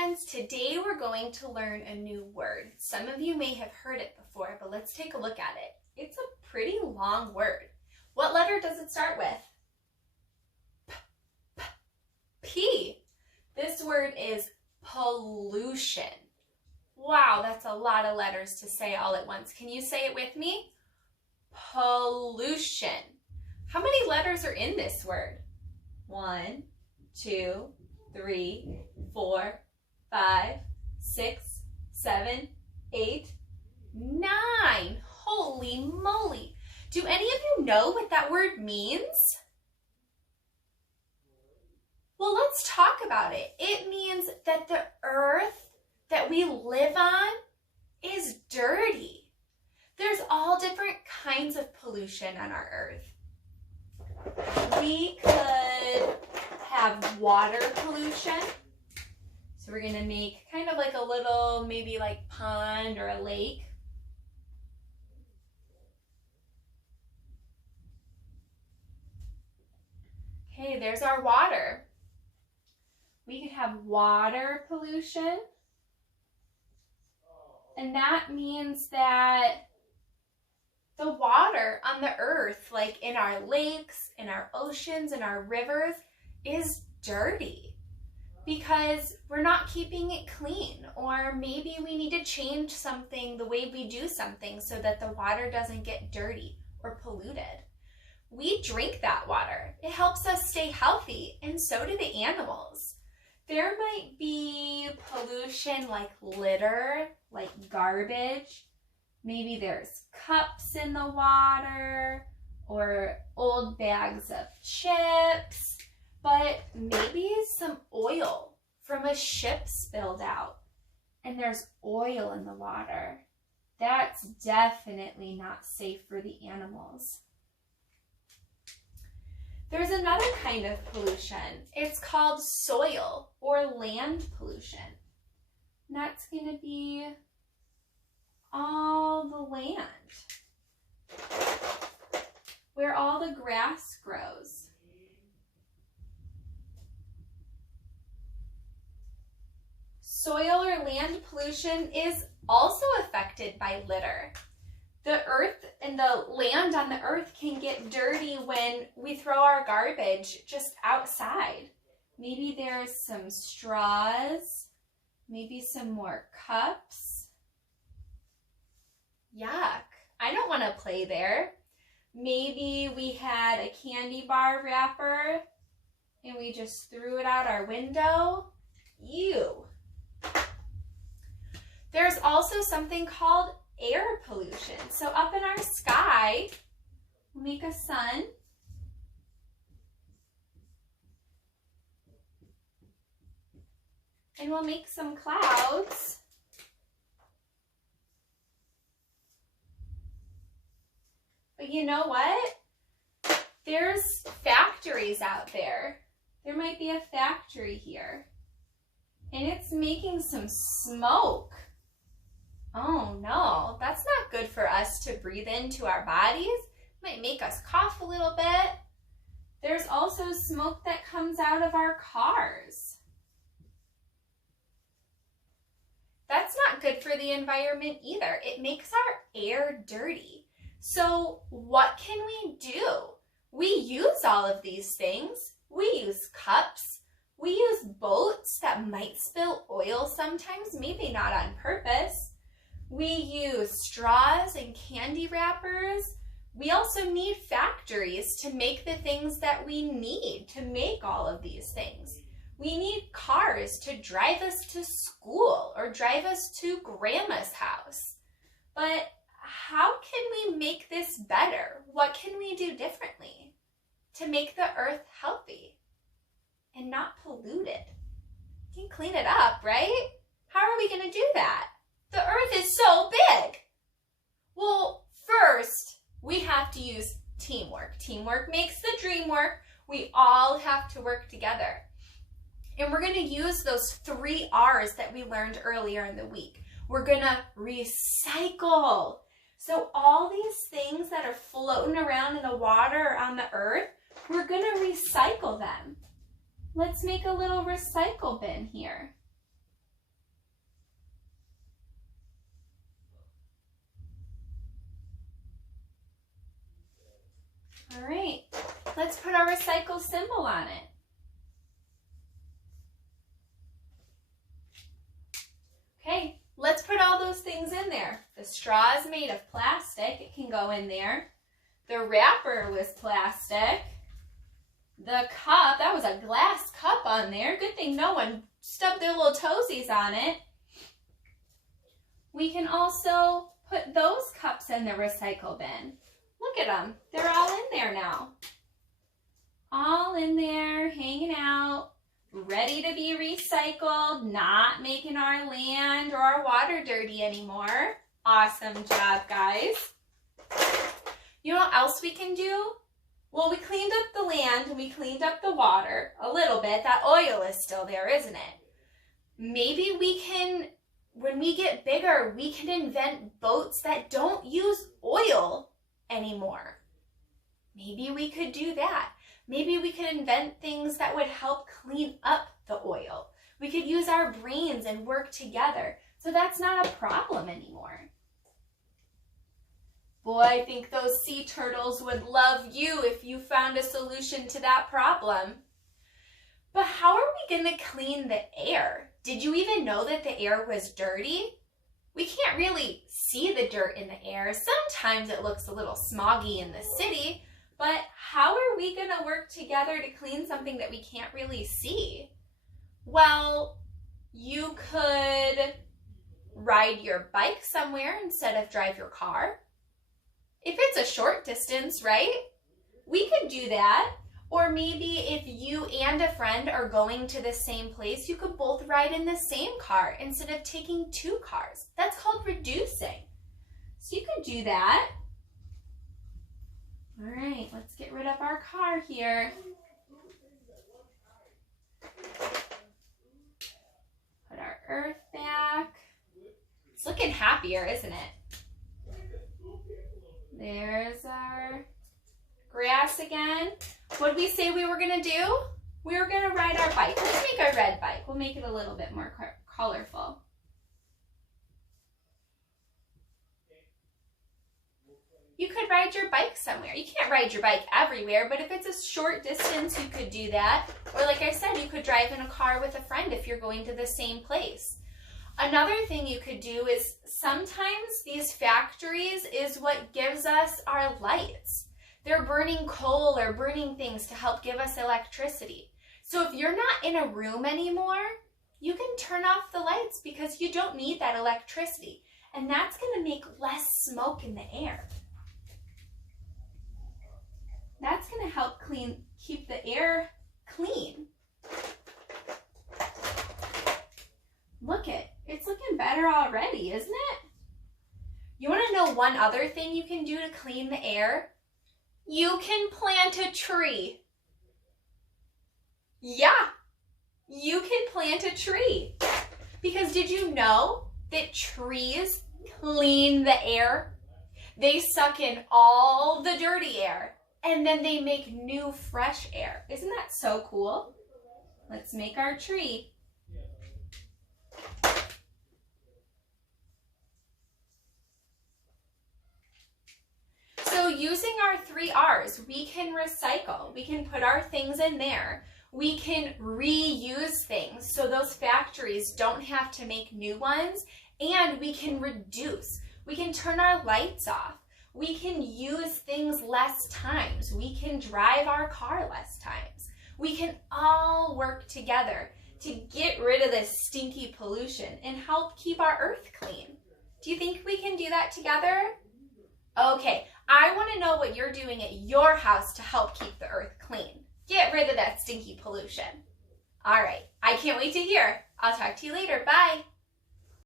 friends, today we're going to learn a new word. Some of you may have heard it before, but let's take a look at it. It's a pretty long word. What letter does it start with? P. This word is pollution. Wow, that's a lot of letters to say all at once. Can you say it with me? Pollution. How many letters are in this word? 1, 2, 3, 4, 5, 6, 7, 8, 9. Holy moly. Do any of you know what that word means? Well, let's talk about it. It means that the earth that we live on is dirty. There's all different kinds of pollution on our earth. We could have water pollution. So we're gonna make kind of like a little, maybe like pond or a lake. Okay, there's our water. We could have water pollution. And that means that the water on the earth, like in our lakes, in our oceans, in our rivers, is dirty because we're not keeping it clean, or maybe we need to change something, the way we do something, so that the water doesn't get dirty or polluted. We drink that water. It helps us stay healthy, and so do the animals. There might be pollution like litter, like garbage. Maybe there's cups in the water or old bags of chips, but maybe some oil from a ship spilled out and there's oil in the water. That's definitely not safe for the animals. There's another kind of pollution. It's called soil or land pollution. And that's going to be all the land, where all the grass grows. Soil or land pollution is also affected by litter. The earth and the land on the earth can get dirty when we throw our garbage just outside. Maybe there's some straws, maybe some more cups. Yuck, I don't want to play there. Maybe we had a candy bar wrapper and we just threw it out our window. Ew. There's also something called air pollution. So up in our sky, we'll make a sun. And we'll make some clouds. But you know what? There's factories out there. There might be a factory here. And it's making some smoke. Oh no, that's not good for us to breathe into our bodies. It might make us cough a little bit. There's also smoke that comes out of our cars. That's not good for the environment either. It makes our air dirty. So what can we do? We use all of these things. We use cups. We use boats that might spill oil sometimes, maybe not on purpose. We use straws and candy wrappers. We also need factories to make the things that we need to make all of these things. We need cars to drive us to school or drive us to grandma's house. But how can we make this better? What can we do differently to make the earth healthy and not polluted? We can clean it up, right? How are we going to do that? The earth is so big. Well, first, we have to use teamwork. Teamwork makes the dream work. We all have to work together. And we're going to use those 3 R's that we learned earlier in the week. We're going to recycle. So all these things that are floating around in the water or on the earth, we're going to recycle them. Let's make a little recycle bin here. recycle symbol on it. Okay, let's put all those things in there. The straw is made of plastic. It can go in there. The wrapper was plastic. The cup, that was a glass cup on there. Good thing no one stubbed their little toesies on it. We can also put those cups in the recycle bin. Look at them. They're all in there now. All in there, hanging out, ready to be recycled, not making our land or our water dirty anymore. Awesome job, guys. You know what else we can do? Well, we cleaned up the land and we cleaned up the water a little bit. That oil is still there, isn't it? Maybe we can, when we get bigger, we can invent boats that don't use oil anymore. Maybe we could do that. Maybe we could invent things that would help clean up the oil. We could use our brains and work together. So that's not a problem anymore. Boy, I think those sea turtles would love you if you found a solution to that problem. But how are we going to clean the air? Did you even know that the air was dirty? We can't really see the dirt in the air. Sometimes it looks a little smoggy in the city, but how are we going to work together to clean something that we can't really see? Well, you could ride your bike somewhere instead of drive your car. If it's a short distance, right? We could do that. Or maybe if you and a friend are going to the same place, you could both ride in the same car instead of taking two cars. That's called reducing. So you could do that. All right, let's get rid of our car here. Put our earth back. It's looking happier, isn't it? There's our grass again. What did we say we were going to do? We were going to ride our bike. Let's make a red bike. We'll make it a little bit more colorful. You could ride your bike somewhere. You can't ride your bike everywhere, but if it's a short distance, you could do that. Or like I said, you could drive in a car with a friend if you're going to the same place. Another thing you could do is sometimes these factories is what gives us our lights. They're burning coal or burning things to help give us electricity. So if you're not in a room anymore, you can turn off the lights because you don't need that electricity. And that's going to make less smoke in the air. That's going to help keep the air clean. Look it's looking better already, isn't it? You want to know one other thing you can do to clean the air? You can plant a tree. Yeah, you can plant a tree. Because did you know that trees clean the air? They suck in all the dirty air and then they make new fresh air. Isn't that so cool? Let's make our tree. So using our 3 R's, we can recycle. We can put our things in there. We can reuse things so those factories don't have to make new ones, and we can reduce. We can turn our lights off. We can use things less times. We can drive our car less times. We can all work together to get rid of this stinky pollution and help keep our earth clean. Do you think we can do that together? Okay, I want to know what you're doing at your house to help keep the earth clean. Get rid of that stinky pollution. All right, I can't wait to hear. I'll talk to you later. Bye.